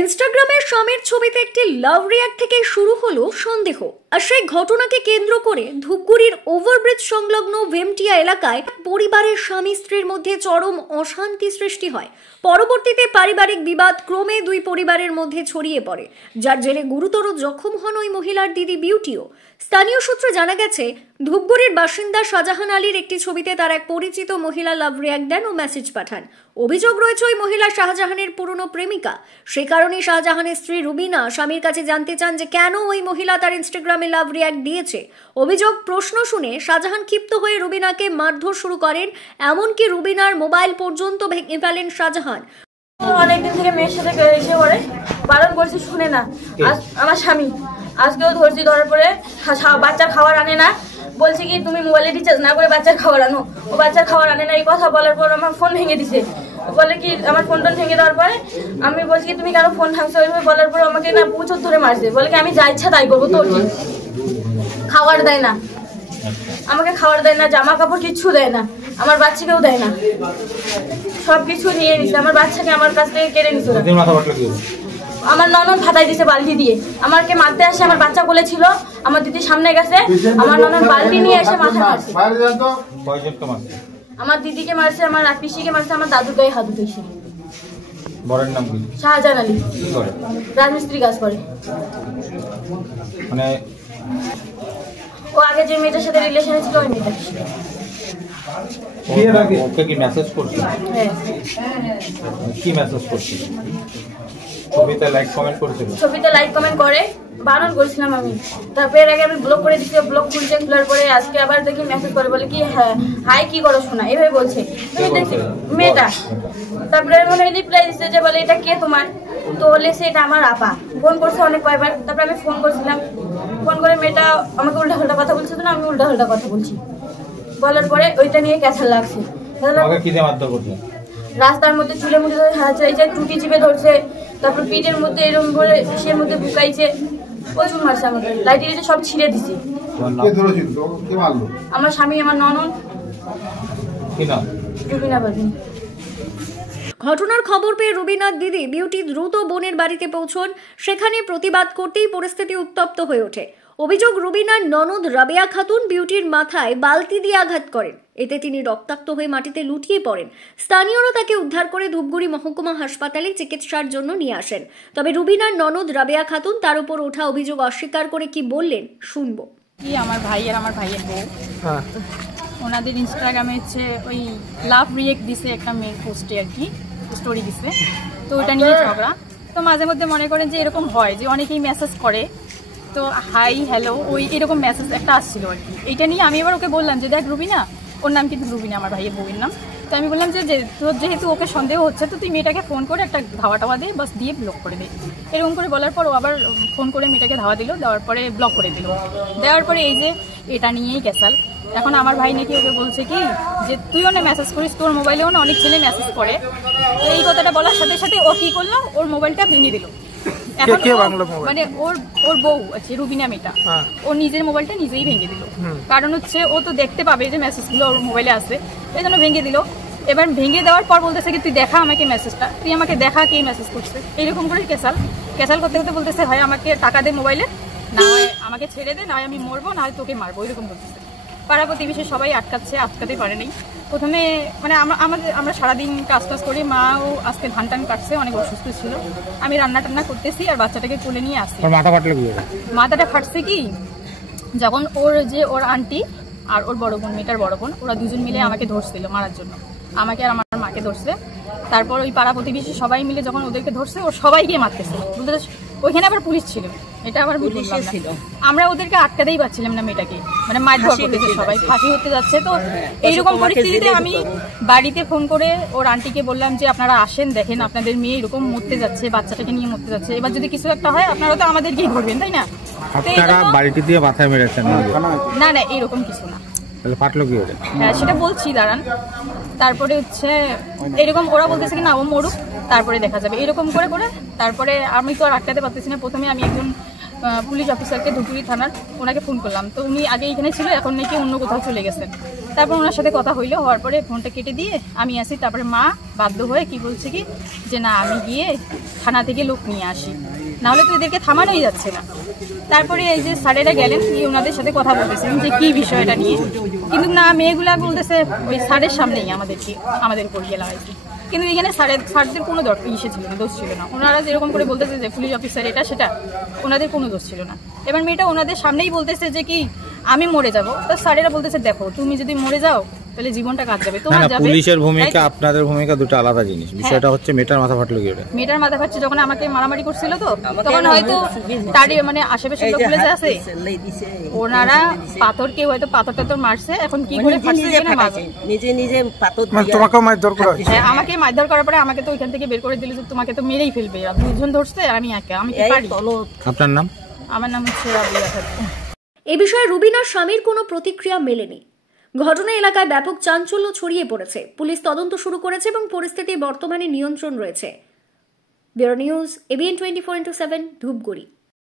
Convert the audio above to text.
ইনস্টাগ্রামে স্বামীর ছবিতে একটি লাভ রিয়াক্ট থেকে শুরু হলো সন্দেহ। আর সেই ঘটনাকে কেন্দ্র করে ধূপগুড়ির ওভারব্রিজ সংলগ্ন ভেমটিয়া এলাকায় পরিবারের স্বামী স্ত্রীর মধ্যে চরম অশান্তি সৃষ্টি হয়। পরবর্তীতে পারিবারিক বিবাদ ক্রমে দুই পরিবারের মধ্যে ছড়িয়ে পড়ে, যার জেরে গুরুতর জখম হন ওই মহিলার দিদি বিউটিও। স্থানীয় সূত্রে জানা গেছে, ধূপগুড়ির বাসিন্দা শাহজাহান আলীর একটি ছবিতে তার এক পরিচিত মহিলা লাভ রিয়াক্ট দেন ও মেসেজ পাঠান। অভিযোগ রয়েছে ওই মহিলা শাহজাহানের পুরনো প্রেমিকা। সেই কারণে শাহজাহানের স্ত্রী রুবিনা স্বামীর কাছে জানতে চান যে কেন ওই মহিলা তার ইনস্টাগ্রামে লাভ রিয়াক্ট দিয়েছে। অভিযোগ প্রশ্ন শুনে শাহজাহান ক্ষিপ্ত হয়ে রুবিনাকে মারধর শুরু করেন, এমনকি রুবিনার মোবাইল পর্যন্ত ভেঙে ফেলেন শাহজাহান। অনেকদিন থেকে মেয়ের সাথে এসে পড়ে, বারণ করছি শুনে না। আমার স্বামী আজকেও ধরছি, ধরার পরে বাচ্চার খাবার আনে না, বলছে কি তুমি মোবাইলে রিচার্জ না করে বাচ্চার খাবার আনো। ও বাচ্চার খাবার আনে না, এই কথা বলার পর আমার ফোন ভেঙে দিছে। বলে কি আমার ফোনটা ভেঙে দেওয়ার পরে আমি বলছি কি তুমি কেন ফোন ভাঙছো, ওইভাবে বলার পর আমাকে না প্রচুর ধরে মারছে। বলে কি আমি যা ইচ্ছা তাই করবো, তোর কি? খাবার দেয় না আমাকে, খাবার দেয় না, জামা কাপড় কিচ্ছু দেয় না, আমার বাচ্চাকেও দেয় না, সবকিছু নিয়ে নিছে। আমার বাচ্চাকে আমার কাছ থেকে কেড়ে নিছে। আমার ননদ ফাটাই দিছে বালতি দিয়ে, আমাকে মারতে আসে। আমার বাচ্চা কোলে ছিল, আমার দিদির সামনে গেছে, আমার ননদ বালতি নিয়ে এসে মাথা মারছে। আমার দিদিকে মারছে, আমার পিসিকে মারছে, আমার দাদুর গায়ে হাত উঠেছে। বরের নাম কি? শাহজাহান আলী। কি করে? রাজমিস্ত্রি কাজ করে। মানে ও আগে যে মেয়েটার সাথে রিলেশনে ছিল ওই মেয়েটা। ওকে কি মেসেজ করছিল? হ্যাঁ। কি মেসেজ করছিল? ছবিতে লাইক কমেন্ট করছিল? ছবিতে লাইক কমেন্ট করে, বারণ করেছিলাম আমি। তারপরে এর আগে আমি ব্লক করে দিচ্ছি, ব্লক খুলছে, খোলার পরে আজকে আবার দেখি মেসেজ করে, বলে কি হ্যাঁ হাই কি করো শোনা, এভাবে বলছে। তুমি দেখছি মেয়েটা। তারপরে মনে হয় রিপ্লাই দিচ্ছে যে বলে এটা কে তোমার? তো বলেছে এটা আমার আপা। ফোন করছে অনেক কয়বার। তারপরে আমি ফোন করছিলাম, ফোন করে মেয়েটা আমাকে উল্টা পাল্টা কথা বলছে, না আমি উল্টা পাল্টা কথা বলছি। বলার পরে ওইটা নিয়ে ক্যাসাল লাগছে। রাস্তার মধ্যে চুলের মধ্যে হাঁচাইছে, টুটি চিপে ধরছে, তারপর পিঠের মধ্যে এরকম করে সে মধ্যে বুকাইছে, প্রচুর মারছে আমাকে। লাইটে সব ছিঁড়ে দিছে। আমার স্বামী, আমার ননদ। রুবিনা বাদী। ঘটনার খবর পেয়ে রুবিনার দিদি বিউটি দ্রুত বোনের বাড়িতে পৌঁছন। সেখানে প্রতিবাদ করতেই পরিস্থিতি উত্তপ্ত হয়ে ওঠে। অভিযোগ, রুবিনার ননদ রাবেয়া খাতুন বিউটির মাথায় বালতি দিয়ে আঘাত করেন। এতে তিনি রক্তাক্ত হয়ে মাটিতে লুটিয়ে পড়েন। স্থানীয়রা তাকে উদ্ধার করে ধূপগুড়ি মহকুমা হাসপাতালে চিকিৎসার জন্য নিয়ে আসেন। তবে রুবিনার ননদ রাবেয়া খাতুন তার উপর ওঠা অভিযোগ অস্বীকার করে কি বললেন শুনবো। কি আমার ভাই আর আমার ভাইয়ের বউ, ওনাদের ইনস্টাগ্রামে হচ্ছে ওই লাভ রিয়েক্ট দিছে একটা মেয়ের পোস্টে আর কি, স্টোরি দিছে। তো ওটা নিয়ে ঝগড়া। তো মাঝে মধ্যে মনে করেন যে এরকম হয় যে অনেকেই মেসেজ করে, তো হাই হ্যালো ওই এরকম মেসেজ একটা আসছিল আর কি। এইটা নিয়ে আমি এবার ওকে বললাম যে দেখ রুবিনা, ওর নাম কিন্তু রুবিনা, আমার ভাইয়ের বউয়ের নাম। তো আমি বললাম যে তোর যেহেতু ওকে সন্দেহ হচ্ছে, তো তুই মেয়েটাকে ফোন করে একটা ধাওয়া টাওয়া দে, বাস দিয়ে ব্লক করে দে। এরকম করে বলার পর ও আবার ফোন করে মেয়েটাকে ধাওয়া দিল, দেওয়ার পরে ব্লক করে দিল। দেওয়ার পরে এই যে এটা নিয়েই ক্যাসাল। এখন আমার ভাই নাকি ওকে বলছে কি যে তুইও না মেসেজ করিস, তোর মোবাইলেও না অনেক ছেলে মেসেজ করে। তো এই কথাটা বলার সাথে সাথে ও কি করলো, ওর মোবাইলটা ভেঙে দিল। মানে ওর বউ আছে রুবিনা মেয়েটা, ও নিজের মোবাইলটা নিজেই ভেঙে দিল। কারণ হচ্ছে ও তো দেখতে পাবে যে মেসেজগুলো ওর মোবাইলে আছে, এই জন্য ভেঙে দিল। এবার ভেঙে দেওয়ার পর বলতেছে কি তুই দেখা আমাকে মেসেজটা, তুই আমাকে দেখা কে মেসেজ করছে। এইরকম করে ক্যাসাল করতে করতে বলতেছে হয় আমাকে টাকা দে মোবাইলে, না হয় আমাকে ছেড়ে দে, না হয় আমি মরবো, না হয় তোকে মারবো, এরকম বলতেছে। পাড়া প্রতিবেশী সবাই আটকাতে পারেনি। প্রথমে মানে আমরা সারাদিন কাজ করি, মাও আজকে ধান টান কাটছে, অনেক অসুস্থ ছিল। আমি রান্না টান্না করতেছি আর বাচ্চাটাকে কোলে নিয়ে আসছি। মাথাটা ফাটছে কি যখন ওর আন্টি আর ওর বড় বোন, মেয়েটার বড় বোন, ওরা দুজন মিলে আমাকে ধরছিল মারার জন্য, আমাকে আর আমার মাকে ধরছে। তারপর ওই পাড়া প্রতিবেশী সবাই মিলে যখন ওদেরকে ধরছে, ও সবাইকে মারতেছে। ওইখানে আবার পুলিশ ছিল, এটা আবার ছিল। আমরা ওদেরকে আটকাতেই পারছিলাম না মেয়েটাকে, মানে মারধর করতেছে সবাই, ফাঁসি হতে যাচ্ছে। তো এইরকম পরিস্থিতিতে আমি বাড়িতে ফোন করে ওর আন্টিকে বললাম যে আপনারা আসেন, দেখেন আপনাদের মেয়ে এরকম মরতে যাচ্ছে, বাচ্চাটাকে নিয়ে মরতে যাচ্ছে, এবার যদি কিছু একটা হয় আপনারা তো আমাদেরকেই ধরবেন, তাই না? বাড়িটি দিয়ে মাথায় মেরেছেন? না না, এরকম কিছু না। হ্যাঁ সেটা বলছি, দাঁড়ান। তারপরে হচ্ছে এরকম ওরা বলতেছে কি না ও মরুক, তারপরে দেখা যাবে, এরকম করে করে। তারপরে আমি তো আর আটকাতে পারতেছি না। প্রথমে আমি একজন পুলিশ অফিসারকে ধুপগুড়ি থানার, ওনাকে ফোন করলাম। তো উনি আগে এখানে ছিল, এখন নাকি অন্য কোথাও চলে গেছেন। তারপর ওনার সাথে কথা হইলো, হওয়ার পরে ফোনটা কেটে দিয়ে আমি আসি। তারপরে মা বাধ্য হয়ে কি বলছে কি যে না আমি গিয়ে থানা থেকে লোক নিয়ে আসি, নাহলে তো এদেরকে থামানোই যাচ্ছে না। তারপরে এই যে স্যারেরা গেলেন, গিয়ে ওনাদের সাথে কথা বলতেছেন যে কি বিষয়টা নিয়ে, কিন্তু না মেয়েগুলা বলতেছে ওই স্যারের সামনেই আমাদের উপর গেলা হয়েছে। কিন্তু এখানে স্যারদের কোনো ইসে ছিল না, দোষ ছিল না। ওনারা যেরকম করে বলতেছে যে পুলিশ অফিসার এটা সেটা, ওনাদের কোনো দোষ ছিল না। এবার মেয়েটা ওনাদের সামনেই বলতেছে যে কি আমি মরে যাবো। তো স্যারেরা বলতেছে দেখো তুমি যদি মরে যাও তাহলে জীবনটা কাজ যাবে, তোমার যাবে। পুলিশের ভূমিকা আপনাদের ভূমিকা দুটো আলাদা জিনিস। বিষয়টা হচ্ছে মেয়েটার মাথা ফাটলো কি? মেয়েটার মাথা ফাটছে যখন আমাকে মারামারি করছিল, তো তখন হয়তো তার মানে আশেপাশের লোকগুলো যে আছে ওনারা কেউ হয়তো পাথর মারছে। এখন কি করে ফাটছে নিজে পাথর তোমাকে মারধর করা হয়েছে? হ্যাঁ, আমাকে মারধর করার পরে আমাকে তো ওইখান থেকে বের করে দিল যে তোমাকে তো মেরেই ফেলবে, আর দুজন ধরছে আর আমি একা, আমি কি পারি? আপনার নাম? আমার নাম হচ্ছে রাবিয়া খাতুন। এ বিষয়ে রুবিনার স্বামীর কোনো প্রতিক্রিয়া মেলেনি। ঘটনা এলাকায় ব্যাপক চাঞ্চল্য ছড়িয়ে পড়েছে। পুলিশ তদন্ত শুরু করেছে এবং পরিস্থিতি বর্তমানে নিয়ন্ত্রণ রয়েছে। Bureau news, ABN 24/7, Dhupguri.